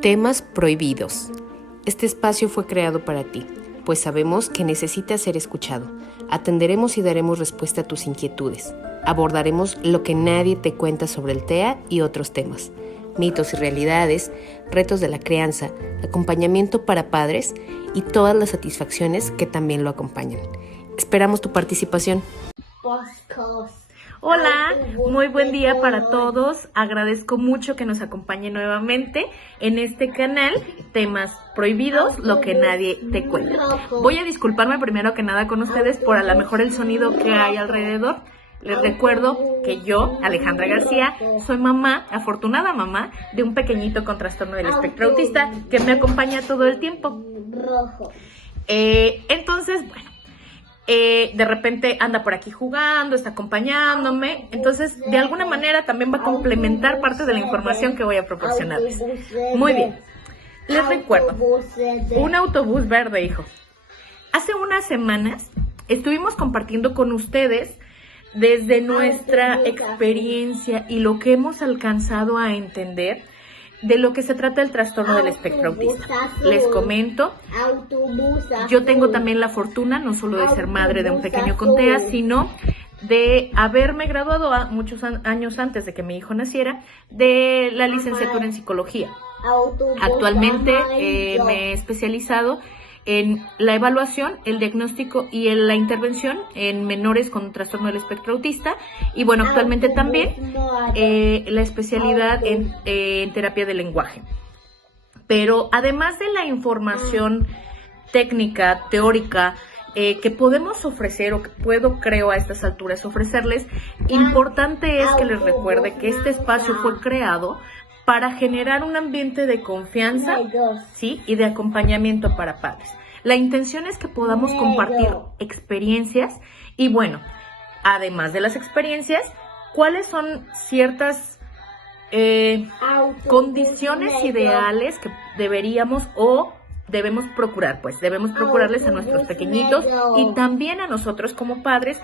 Temas prohibidos. Este espacio fue creado para ti, pues sabemos que necesitas ser escuchado. Atenderemos y daremos respuesta a tus inquietudes. Abordaremos lo que nadie te cuenta sobre el TEA y otros temas. Mitos y realidades, retos de la crianza, acompañamiento para padres y todas las satisfacciones que también lo acompañan. Esperamos tu participación. Hola, muy buen día para todos. Agradezco mucho que nos acompañen nuevamente en este canal, Temas Prohibidos, lo que nadie te cuenta. Voy a disculparme primero que nada con ustedes por a lo mejor el sonido que hay alrededor. Les recuerdo que yo, Alejandra García, soy mamá, afortunada mamá, de un pequeñito con trastorno del espectro autista que me acompaña todo el tiempo. Entonces, bueno. De repente anda por aquí jugando, está acompañándome, entonces de alguna manera también va a complementar parte de la información que voy a proporcionarles. Muy bien, les recuerdo, un autobús verde, hijo. Hace unas semanas estuvimos compartiendo con ustedes desde nuestra experiencia y lo que hemos alcanzado a entender de lo que se trata el trastorno del espectro autista. Les comento, yo tengo también la fortuna no solo de ser madre de un pequeño con TEA, sino de haberme graduado a muchos años antes de que mi hijo naciera de la licenciatura en psicología. Actualmente me he especializado en la evaluación, el diagnóstico y en la intervención en menores con trastorno del espectro autista y bueno, actualmente también la especialidad en terapia del lenguaje. Pero además de la información técnica, teórica, que podemos ofrecer o que creo a estas alturas ofrecerles, importante es que les recuerde que este espacio fue creado para generar un ambiente de confianza, ¿sí? Y de acompañamiento para padres. La intención es que podamos compartir experiencias y bueno, además de las experiencias, ¿cuáles son ciertas condiciones ideales que deberíamos o debemos procurar? Pues debemos procurarles a nuestros pequeñitos y también a nosotros como padres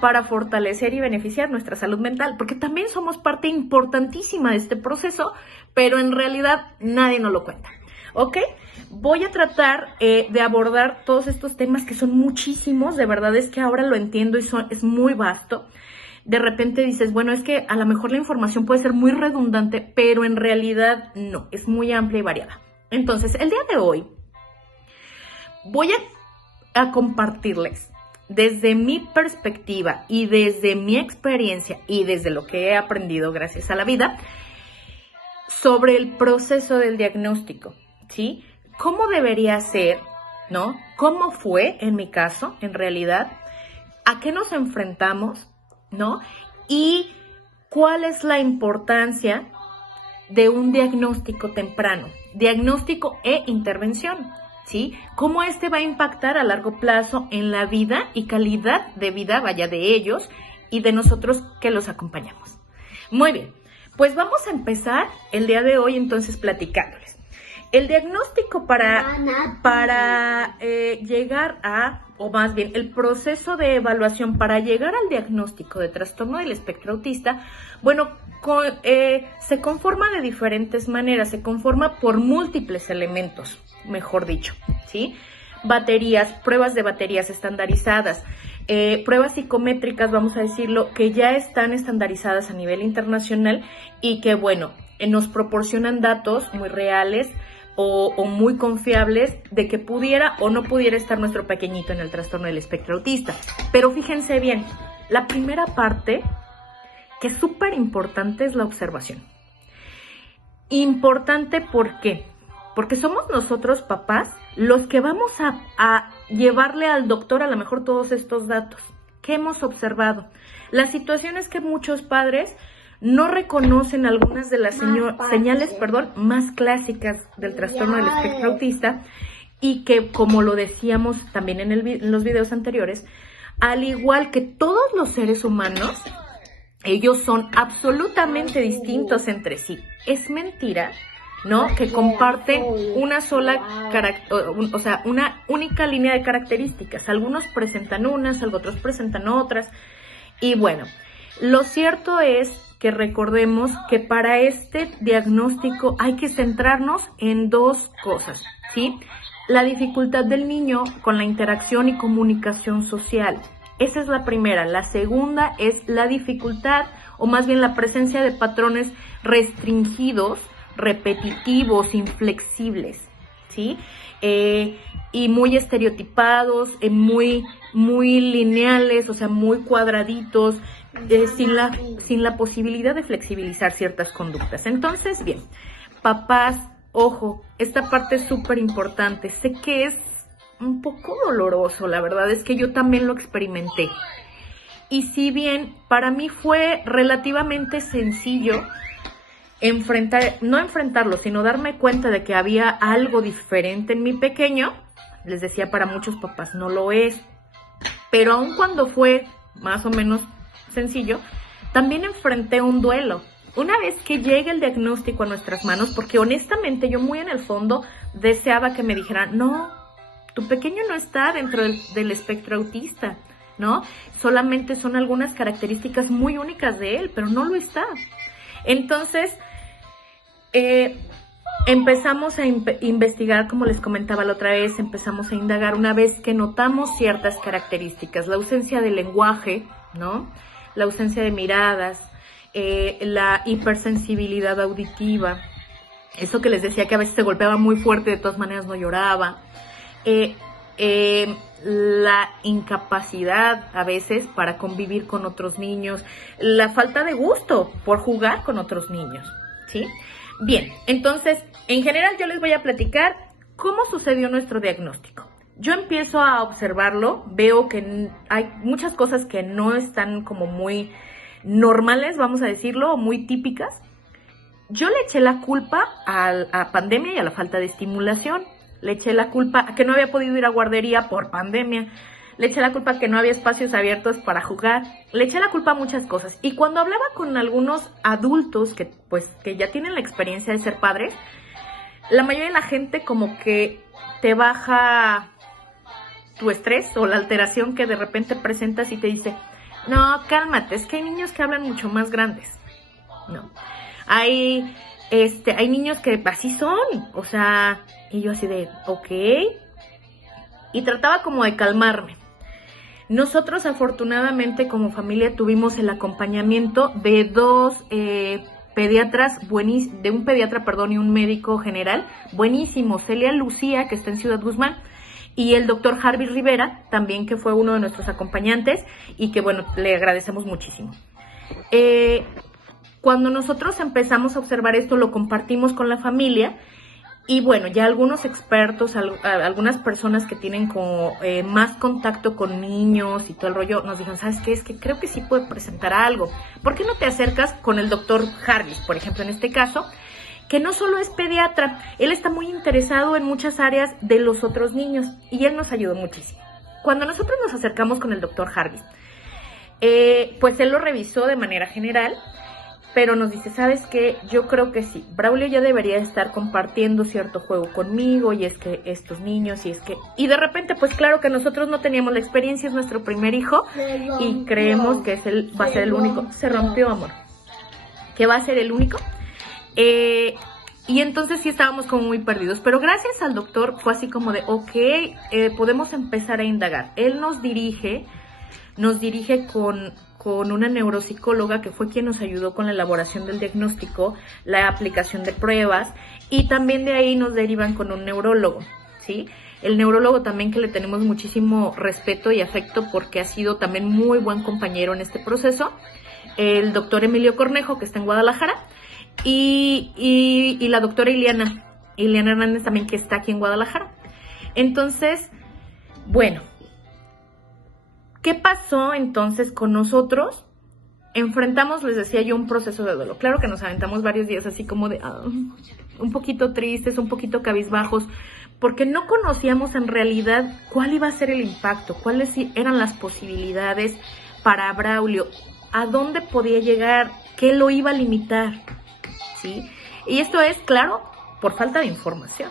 para fortalecer y beneficiar nuestra salud mental, porque también somos parte importantísima de este proceso, pero en realidad nadie nos lo cuenta, ¿ok? Voy a tratar de abordar todos estos temas que son muchísimos, de verdad es que ahora lo entiendo y es muy vasto. De repente dices, bueno, es que a lo mejor la información puede ser muy redundante, pero en realidad no, es muy amplia y variada. Entonces, el día de hoy voy a compartirles desde mi perspectiva y desde mi experiencia y desde lo que he aprendido gracias a la vida sobre el proceso del diagnóstico, ¿sí? ¿Cómo debería ser, no? ¿Cómo fue en mi caso, en realidad? ¿A qué nos enfrentamos, no? Y ¿cuál es la importancia de un diagnóstico temprano? Diagnóstico e intervención. ¿Sí? ¿Cómo este va a impactar a largo plazo en la vida y calidad de vida, vaya, de ellos y de nosotros que los acompañamos? Muy bien, pues vamos a empezar el día de hoy entonces platicándoles. El diagnóstico para llegar a, o más bien el proceso de evaluación para llegar al diagnóstico de trastorno del espectro autista, bueno, se conforma de diferentes maneras, se conforma por múltiples elementos, mejor dicho, ¿sí? Pruebas de baterías estandarizadas, pruebas psicométricas, vamos a decirlo, que ya están estandarizadas a nivel internacional y que, bueno, nos proporcionan datos muy reales o muy confiables de que pudiera o no pudiera estar nuestro pequeñito en el trastorno del espectro autista. Pero fíjense bien, la primera parte, que es súper importante, es la observación. Importante, ¿por qué? Porque somos nosotros, papás, los que vamos a llevarle al doctor a lo mejor todos estos datos. ¿Qué hemos observado? La situación es que muchos padres no reconocen algunas de las señales más clásicas del trastorno del espectro autista y que, como lo decíamos también en los videos anteriores, al igual que todos los seres humanos, ellos son absolutamente distintos entre sí. Es mentira, ¿no? Que comparten una sola, una única línea de características. Algunos presentan unas, otros presentan otras. Y bueno, Lo cierto es que recordemos que para este diagnóstico hay que centrarnos en dos cosas, ¿sí? La dificultad del niño con la interacción y comunicación social. Esa es la primera. La segunda es la dificultad, o más bien la presencia de patrones restringidos, repetitivos, inflexibles, ¿sí? Y muy estereotipados, muy lineales, o sea, muy cuadraditos, sin la posibilidad de flexibilizar ciertas conductas. Entonces, bien, papás, ojo, esta parte es súper importante. Sé que es un poco doloroso, la verdad es que yo también lo experimenté. Y si bien para mí fue relativamente sencillo no enfrentarlo, sino darme cuenta de que había algo diferente en mi pequeño, les decía, para muchos papás no lo es. Pero aun cuando fue más o menos sencillo, también enfrenté un duelo. Una vez que llegue el diagnóstico a nuestras manos, porque honestamente yo muy en el fondo deseaba que me dijeran, no, tu pequeño no está dentro del espectro autista, ¿no? Solamente son algunas características muy únicas de él, pero no lo está. Entonces, empezamos a investigar, como les comentaba la otra vez, empezamos a indagar una vez que notamos ciertas características, la ausencia de lenguaje, ¿no? La ausencia de miradas, la hipersensibilidad auditiva, eso que les decía que a veces se golpeaba muy fuerte, de todas maneras no lloraba, la incapacidad a veces para convivir con otros niños, la falta de gusto por jugar con otros niños, ¿sí? Bien, entonces, en general yo les voy a platicar cómo sucedió nuestro diagnóstico. Yo empiezo a observarlo, veo que hay muchas cosas que no están como muy normales, vamos a decirlo, o muy típicas. Yo le eché la culpa a pandemia y a la falta de estimulación. Le eché la culpa a que no había podido ir a guardería por pandemia. Le eché la culpa a que no había espacios abiertos para jugar. Le eché la culpa a muchas cosas. Y cuando hablaba con algunos adultos que ya tienen la experiencia de ser padres, la mayoría de la gente como que te baja tu estrés o la alteración que de repente presentas y te dice, no, cálmate, es que hay niños que hablan mucho más grandes. No. Hay niños que así son, o sea, y yo así de, ok. Y trataba como de calmarme. Nosotros afortunadamente como familia tuvimos el acompañamiento de dos pediatras, de un pediatra, y un médico general, buenísimo, Celia Lucía, que está en Ciudad Guzmán, y el doctor Harvey Rivera, también que fue uno de nuestros acompañantes, y que bueno, le agradecemos muchísimo. Cuando nosotros empezamos a observar esto, lo compartimos con la familia, y bueno, ya algunos expertos, algunas personas que tienen como más contacto con niños y todo el rollo, nos dijeron, ¿sabes qué? Es que creo que sí puede presentar algo. ¿Por qué no te acercas con el doctor Jarvis, por ejemplo, en este caso? Que no solo es pediatra, él está muy interesado en muchas áreas de los otros niños y él nos ayudó muchísimo. Cuando nosotros nos acercamos con el doctor Jarvis, pues él lo revisó de manera general, pero nos dice, ¿sabes qué? Yo creo que sí, Braulio ya debería estar compartiendo cierto juego conmigo, y es que estos niños, y de repente, pues claro que nosotros no teníamos la experiencia, es nuestro primer hijo, y creemos que va a ser el único. Se rompió, amor. ¿Que va a ser el único? Y entonces sí estábamos como muy perdidos, pero gracias al doctor fue así como de, ok, podemos empezar a indagar. Él nos dirige con una neuropsicóloga que fue quien nos ayudó con la elaboración del diagnóstico, la aplicación de pruebas, y también de ahí nos derivan con un neurólogo, ¿sí? El neurólogo también, que le tenemos muchísimo respeto y afecto porque ha sido también muy buen compañero en este proceso, el doctor Emilio Cornejo, que está en Guadalajara, y la doctora Ileana Hernández también, que está aquí en Guadalajara. Entonces, bueno, ¿qué pasó entonces con nosotros? Enfrentamos, les decía yo, un proceso de duelo. Claro que nos aventamos varios días así como de un poquito tristes, un poquito cabizbajos, porque no conocíamos en realidad cuál iba a ser el impacto, cuáles eran las posibilidades para Braulio, a dónde podía llegar, qué lo iba a limitar, ¿sí? Y esto es, claro, por falta de información,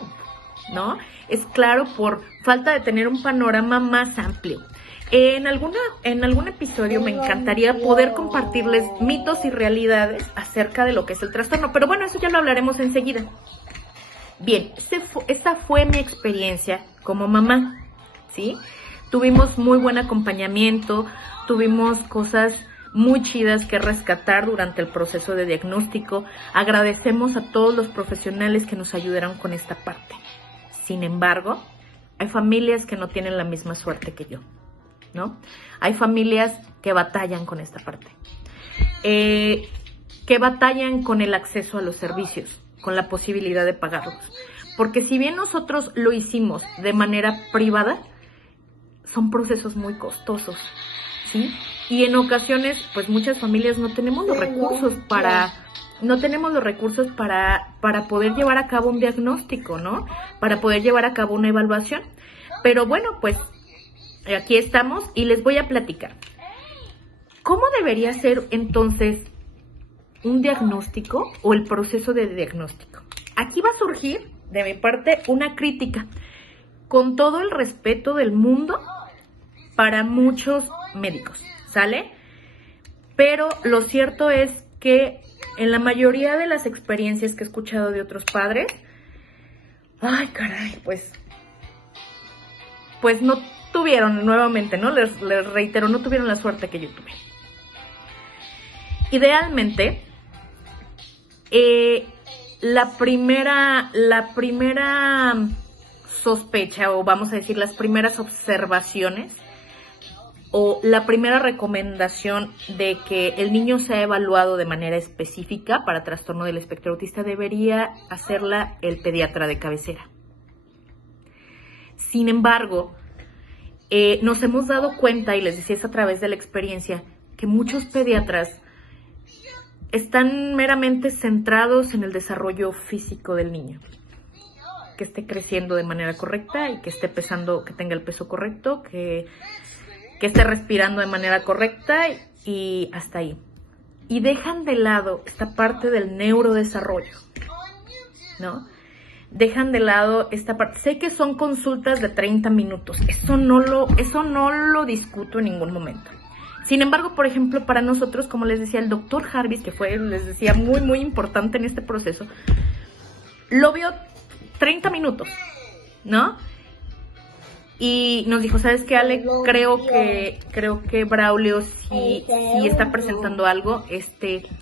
¿no? Es claro por falta de tener un panorama más amplio. En algún episodio me encantaría poder compartirles mitos y realidades acerca de lo que es el trastorno, pero bueno, eso ya lo hablaremos enseguida. Bien, esta fue mi experiencia como mamá, ¿sí? Tuvimos muy buen acompañamiento, tuvimos cosas muy chidas que rescatar durante el proceso de diagnóstico. Agradecemos a todos los profesionales que nos ayudaron con esta parte. Sin embargo, hay familias que no tienen la misma suerte que yo, ¿no? Hay familias que batallan con esta parte, que batallan con el acceso a los servicios, con la posibilidad de pagarlos. Porque si bien nosotros lo hicimos de manera privada, son procesos muy costosos, ¿sí? Y en ocasiones, pues muchas familias no tenemos los recursos para poder llevar a cabo un diagnóstico, ¿no? Para poder llevar a cabo una evaluación. Pero bueno, pues aquí estamos y les voy a platicar. ¿Cómo debería ser entonces un diagnóstico o el proceso de diagnóstico? Aquí va a surgir de mi parte una crítica, con todo el respeto del mundo para muchos médicos, ¿sale? Pero lo cierto es que en la mayoría de las experiencias que he escuchado de otros padres, ay caray, pues no tuvieron, nuevamente, ¿no? Les reitero, no tuvieron la suerte que yo tuve. Idealmente, la primera sospecha, o vamos a decir las primeras observaciones, o la primera recomendación de que el niño sea evaluado de manera específica para trastorno del espectro autista debería hacerla el pediatra de cabecera. Sin embargo, nos hemos dado cuenta, y les decía es a través de la experiencia, que muchos pediatras están meramente centrados en el desarrollo físico del niño. Que esté creciendo de manera correcta y que esté pesando, que tenga el peso correcto, que esté respirando de manera correcta y hasta ahí. Y dejan de lado esta parte del neurodesarrollo, ¿no? Dejan de lado esta parte. Sé que son consultas de 30 minutos. Eso no lo discuto en ningún momento. Sin embargo, por ejemplo, para nosotros, como les decía, el doctor Jarvis, que fue, les decía, muy, muy importante en este proceso, lo vio 30 minutos, ¿no? Y nos dijo, ¿sabes qué, Ale? Creo que Braulio sí está presentando algo.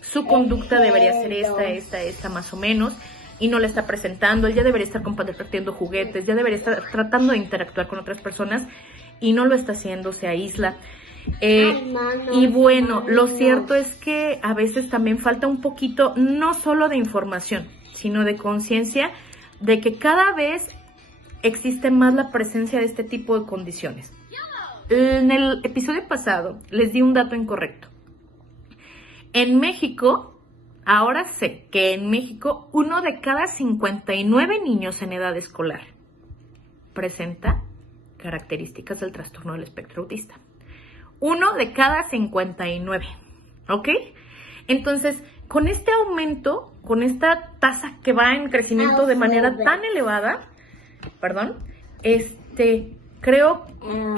Su conducta debería ser esta, más o menos. Y no la está presentando. Él ya debería estar compartiendo juguetes. Ya debería estar tratando de interactuar con otras personas. Y no lo está haciendo, se aísla. Y bueno, lo cierto es que a veces también falta un poquito, no solo de información, sino de conciencia de que cada vez existe más la presencia de este tipo de condiciones. En el episodio pasado les di un dato incorrecto. En México, ahora sé que en México 1 de cada 59 niños en edad escolar presenta características del trastorno del espectro autista. 1 de cada 59, ¿ok? Entonces, con este aumento, con esta tasa que va en crecimiento de manera tan elevada, creo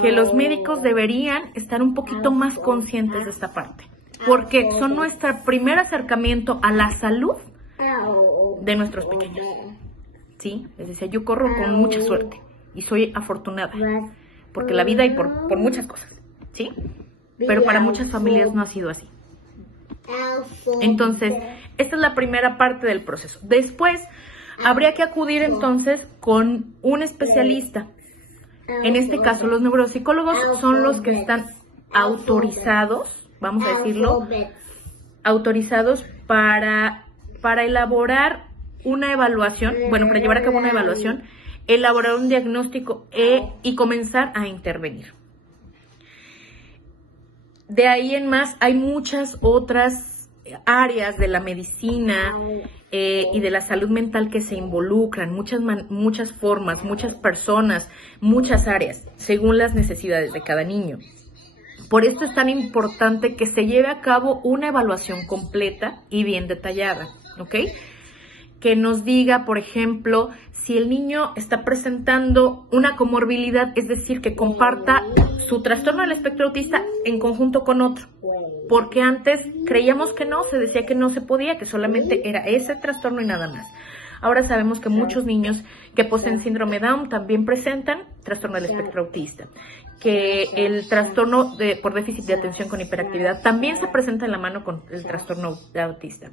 que los médicos deberían estar un poquito más conscientes de esta parte, porque son nuestro primer acercamiento a la salud de nuestros pequeños. Sí, les decía, yo corro con mucha suerte y soy afortunada, porque la vida y por muchas cosas, ¿sí? Pero para muchas familias no ha sido así. Entonces, esta es la primera parte del proceso. Después, habría que acudir entonces con un especialista. En este caso, los neuropsicólogos son los que están autorizados, vamos a decirlo, autorizados para elaborar una evaluación, para llevar a cabo una evaluación, elaborar un diagnóstico y comenzar a intervenir. De ahí en más hay muchas otras áreas de la medicina y de la salud mental que se involucran, muchas formas, muchas personas, muchas áreas, según las necesidades de cada niño. Por esto es tan importante que se lleve a cabo una evaluación completa y bien detallada, ¿ok? que nos diga, por ejemplo, si el niño está presentando una comorbilidad, es decir, que comparta su trastorno del espectro autista en conjunto con otro. Porque antes creíamos que no, se decía que no se podía, que solamente era ese trastorno y nada más. Ahora sabemos que muchos niños que poseen síndrome Down también presentan trastorno del espectro autista, que el trastorno por déficit de atención con hiperactividad también se presenta en la mano con el trastorno autista.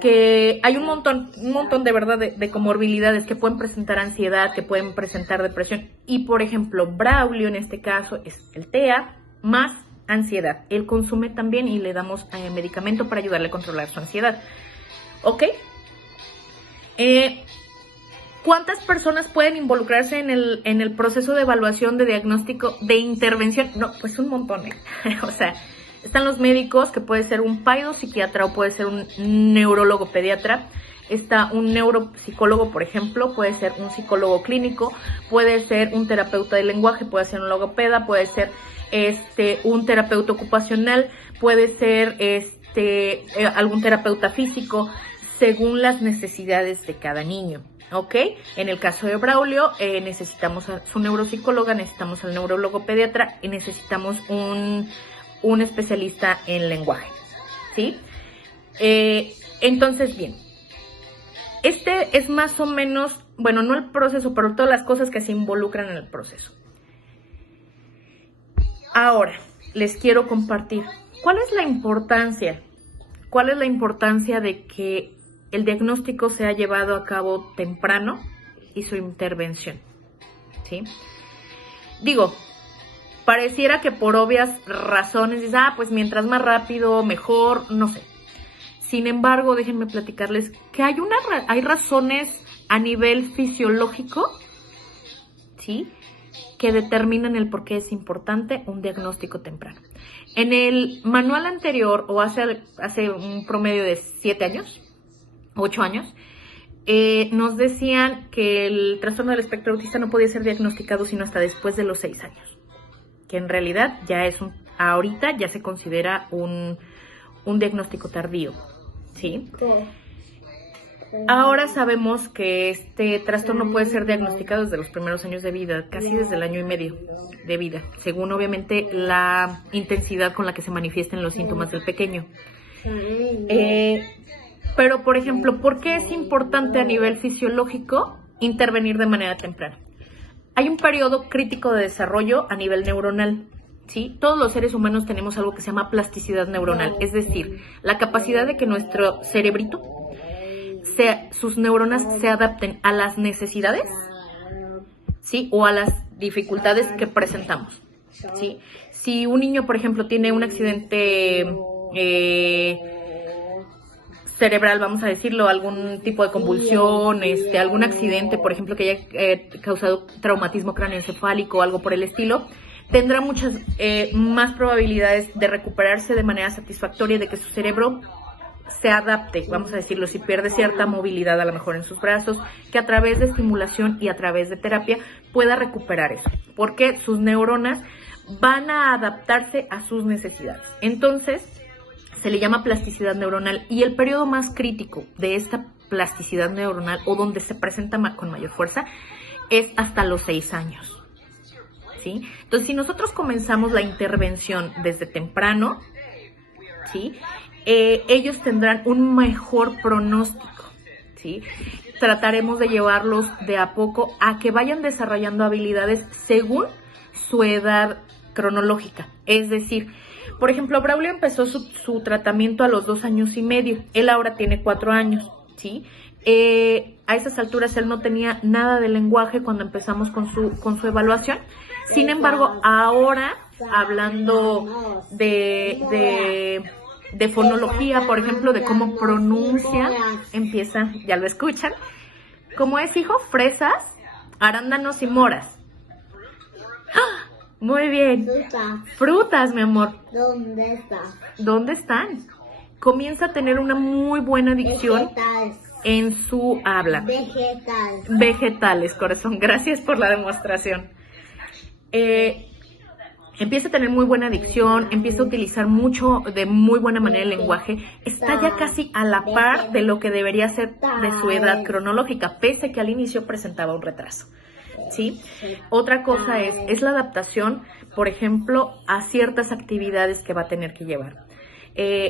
Que hay un montón de verdad de comorbilidades que pueden presentar ansiedad, que pueden presentar depresión. Y por ejemplo, Braulio en este caso es el TEA más ansiedad. Él consume también y le damos medicamento para ayudarle a controlar su ansiedad. ¿Ok? ¿Cuántas personas pueden involucrarse en el proceso de evaluación, de diagnóstico, de intervención? No, pues un montón, ¿eh? O sea, están los médicos, que puede ser un psiquiatra o puede ser un neurólogo pediatra. Está un neuropsicólogo, por ejemplo, puede ser un psicólogo clínico, puede ser un terapeuta de lenguaje, puede ser un logopeda, puede ser un terapeuta ocupacional, puede ser algún terapeuta físico, según las necesidades de cada niño. ¿Ok? En el caso de Braulio, necesitamos a su neuropsicóloga, necesitamos al neurólogo pediatra y necesitamos un especialista en lenguaje, ¿sí? Entonces, bien, este es más o menos, bueno, no el proceso, pero todas las cosas que se involucran en el proceso. Ahora, les quiero compartir, ¿cuál es la importancia de que el diagnóstico sea llevado a cabo temprano y su intervención? ¿Sí? Digo, pareciera que por obvias razones dices, pues mientras más rápido, mejor, no sé. Sin embargo, déjenme platicarles que hay razones a nivel fisiológico, ¿sí?, que determinan el por qué es importante un diagnóstico temprano. En el manual anterior, o hace un promedio de 8 años, nos decían que el trastorno del espectro autista no podía ser diagnosticado sino hasta después de los 6 años. Que en realidad ahorita ya se considera un diagnóstico tardío, ¿sí? Ahora sabemos que este trastorno puede ser diagnosticado desde los primeros años de vida, casi desde el 1.5 años de vida, según obviamente la intensidad con la que se manifiesten los síntomas del pequeño. Pero, por ejemplo, ¿por qué es importante a nivel fisiológico intervenir de manera temprana? Hay un periodo crítico de desarrollo a nivel neuronal, ¿sí? Todos los seres humanos tenemos algo que se llama plasticidad neuronal, es decir, la capacidad de que nuestro cerebrito, sus neuronas se adapten a las necesidades, ¿sí?, o a las dificultades que presentamos, ¿sí? Si un niño, por ejemplo, tiene un accidente cerebral, vamos a decirlo, algún tipo de convulsión, algún accidente, por ejemplo, que haya causado traumatismo craneoencefálico o algo por el estilo, tendrá muchas más probabilidades de recuperarse de manera satisfactoria, de que su cerebro se adapte, vamos a decirlo, si pierde cierta movilidad a lo mejor en sus brazos, que a través de estimulación y a través de terapia pueda recuperar eso, porque sus neuronas van a adaptarse a sus necesidades. Entonces, se le llama plasticidad neuronal, y el periodo más crítico de esta plasticidad neuronal, o donde se presenta con mayor fuerza, es hasta los 6 años, ¿sí? Entonces, si nosotros comenzamos la intervención desde temprano, ¿sí?, ellos tendrán un mejor pronóstico, ¿sí? Trataremos de llevarlos de a poco a que vayan desarrollando habilidades según su edad cronológica. Es decir, por ejemplo, Braulio empezó su tratamiento a los 2 años y medio. Él ahora tiene 4 años, ¿sí? A esas alturas él no tenía nada de lenguaje cuando empezamos con su evaluación. Sin embargo, ahora, hablando de fonología, por ejemplo, de cómo pronuncia, empieza, ya lo escuchan, ¿cómo es, hijo? Fresas, arándanos y moras. ¡Ah! Muy bien. Frutas, mi amor. ¿Dónde están? Comienza a tener una muy buena dicción en su habla. Vegetales, corazón. Gracias por la demostración. empieza a tener muy buena dicción, empieza a utilizar mucho de muy buena manera el lenguaje, está ya casi a la par de lo que debería ser de su edad cronológica, pese a que al inicio presentaba un retraso, ¿sí? Otra cosa es la adaptación, por ejemplo, a ciertas actividades que va a tener que llevar.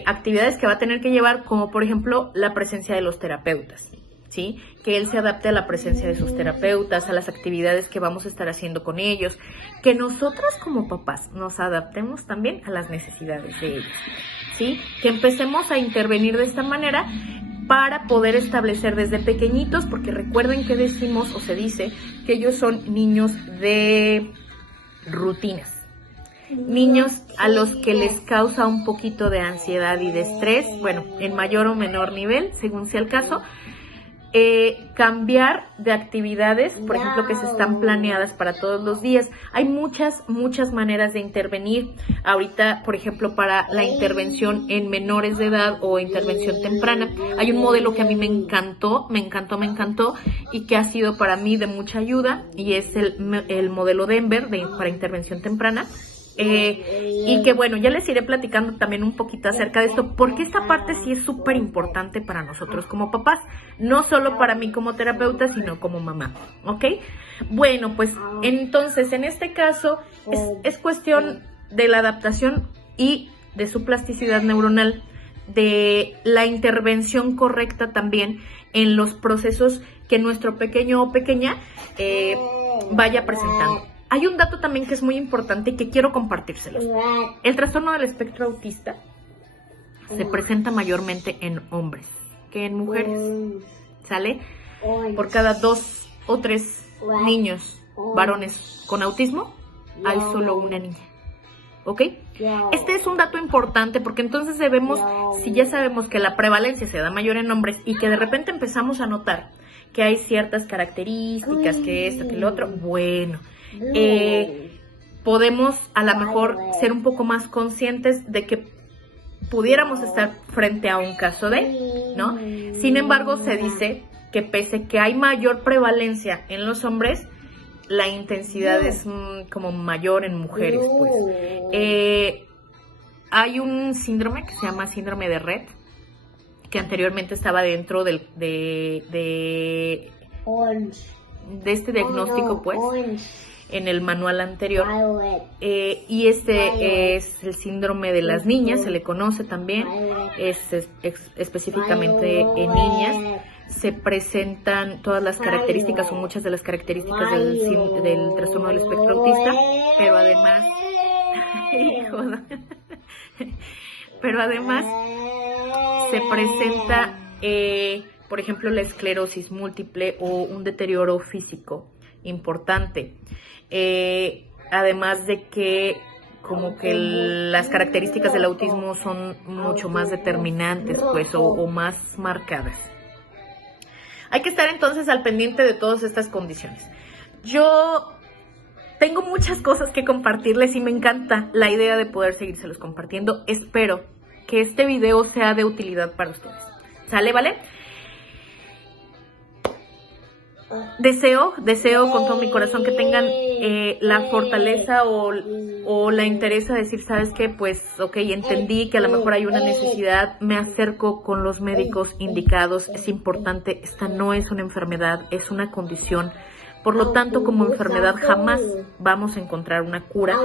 Actividades que va a tener que llevar como, por ejemplo, la presencia de los terapeutas, ¿sí? Que él se adapte a la presencia de sus terapeutas, a las actividades que vamos a estar haciendo con ellos, que nosotros como papás nos adaptemos también a las necesidades de ellos, ¿sí? Que empecemos a intervenir de esta manera para poder establecer desde pequeñitos, porque recuerden que decimos o se dice que ellos son niños de rutinas. Niños a los que les causa un poquito de ansiedad y de estrés, bueno, en mayor o menor nivel, según sea el caso, cambiar de actividades, por ejemplo, que se están planeadas para todos los días. Hay muchas maneras de intervenir. Ahorita, por ejemplo, para la intervención en menores de edad o intervención temprana, hay un modelo que a mí me encantó y que ha sido para mí de mucha ayuda, y es el modelo Denver para intervención temprana. Y que bueno, ya les iré platicando también un poquito acerca de esto, porque esta parte sí es súper importante para nosotros como papás, no solo para mí como terapeuta, sino como mamá, ¿ok? Bueno, pues entonces en este caso es cuestión de la adaptación y de su plasticidad neuronal, de la intervención correcta también en los procesos que nuestro pequeño o pequeña vaya presentando. Hay un dato también que es muy importante y que quiero compartírselos. El trastorno del espectro autista se presenta mayormente en hombres que en mujeres, ¿sale? Por cada 2 o 3 niños varones con autismo, hay solo una niña, ¿ok? Este es un dato importante porque entonces si ya sabemos que la prevalencia se da mayor en hombres y que de repente empezamos a notar que hay ciertas características, que esto, que lo otro, bueno, podemos a lo mejor ser un poco más conscientes de que pudiéramos estar frente a un caso ¿no? Sin embargo, se dice que pese que hay mayor prevalencia en los hombres, la intensidad es como mayor en mujeres, pues. Hay un síndrome que se llama síndrome de Rett, que anteriormente estaba dentro de este diagnóstico, pues, en el manual anterior, y este es el síndrome de las niñas, se le conoce también, específicamente en niñas. Se presentan todas las características o muchas de las características del trastorno del espectro autista, pero además se presenta, por ejemplo, la esclerosis múltiple o un deterioro físico importante. Además de que como que las características del autismo son mucho más determinantes, pues, o más marcadas. Hay que estar entonces al pendiente de todas estas condiciones. Yo tengo muchas cosas que compartirles y me encanta la idea de poder seguírselos compartiendo. Espero que este video sea de utilidad para ustedes. ¿Sale, vale? Deseo con todo mi corazón que tengan la fortaleza o la interés a decir, ¿sabes qué? Pues, ok, entendí que a lo mejor hay una necesidad, me acerco con los médicos indicados, es importante, esta no es una enfermedad, es una condición. Por lo tanto, como enfermedad jamás vamos a encontrar una cura.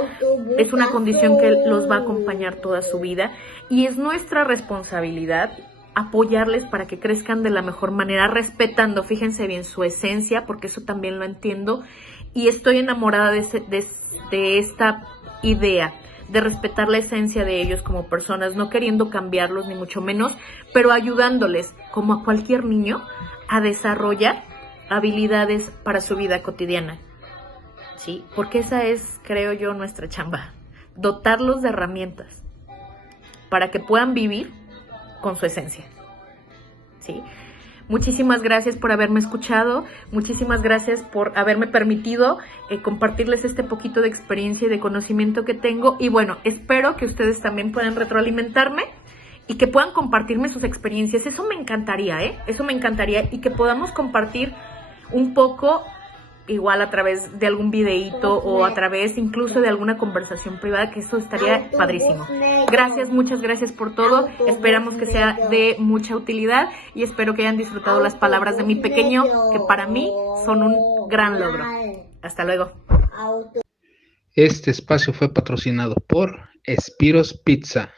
Es una condición que los va a acompañar toda su vida y es nuestra responsabilidad apoyarles para que crezcan de la mejor manera, respetando, fíjense bien, su esencia, porque eso también lo entiendo, y estoy enamorada de esta idea, de respetar la esencia de ellos como personas, no queriendo cambiarlos ni mucho menos, pero ayudándoles, como a cualquier niño, a desarrollar habilidades para su vida cotidiana, ¿sí? Porque esa es, creo yo, nuestra chamba, dotarlos de herramientas para que puedan vivir con su esencia, ¿sí? Muchísimas gracias por haberme escuchado, muchísimas gracias por haberme permitido compartirles este poquito de experiencia y de conocimiento que tengo, y bueno, espero que ustedes también puedan retroalimentarme y que puedan compartirme sus experiencias. Eso me encantaría, eso me encantaría, y que podamos compartir un poco igual a través de algún videíto o a través incluso de alguna conversación privada, que eso estaría padrísimo. Gracias, muchas gracias por todo. Esperamos que sea de mucha utilidad y espero que hayan disfrutado las palabras de mi pequeño, que para mí son un gran logro. Hasta luego. Este espacio fue patrocinado por Spiros Pizza.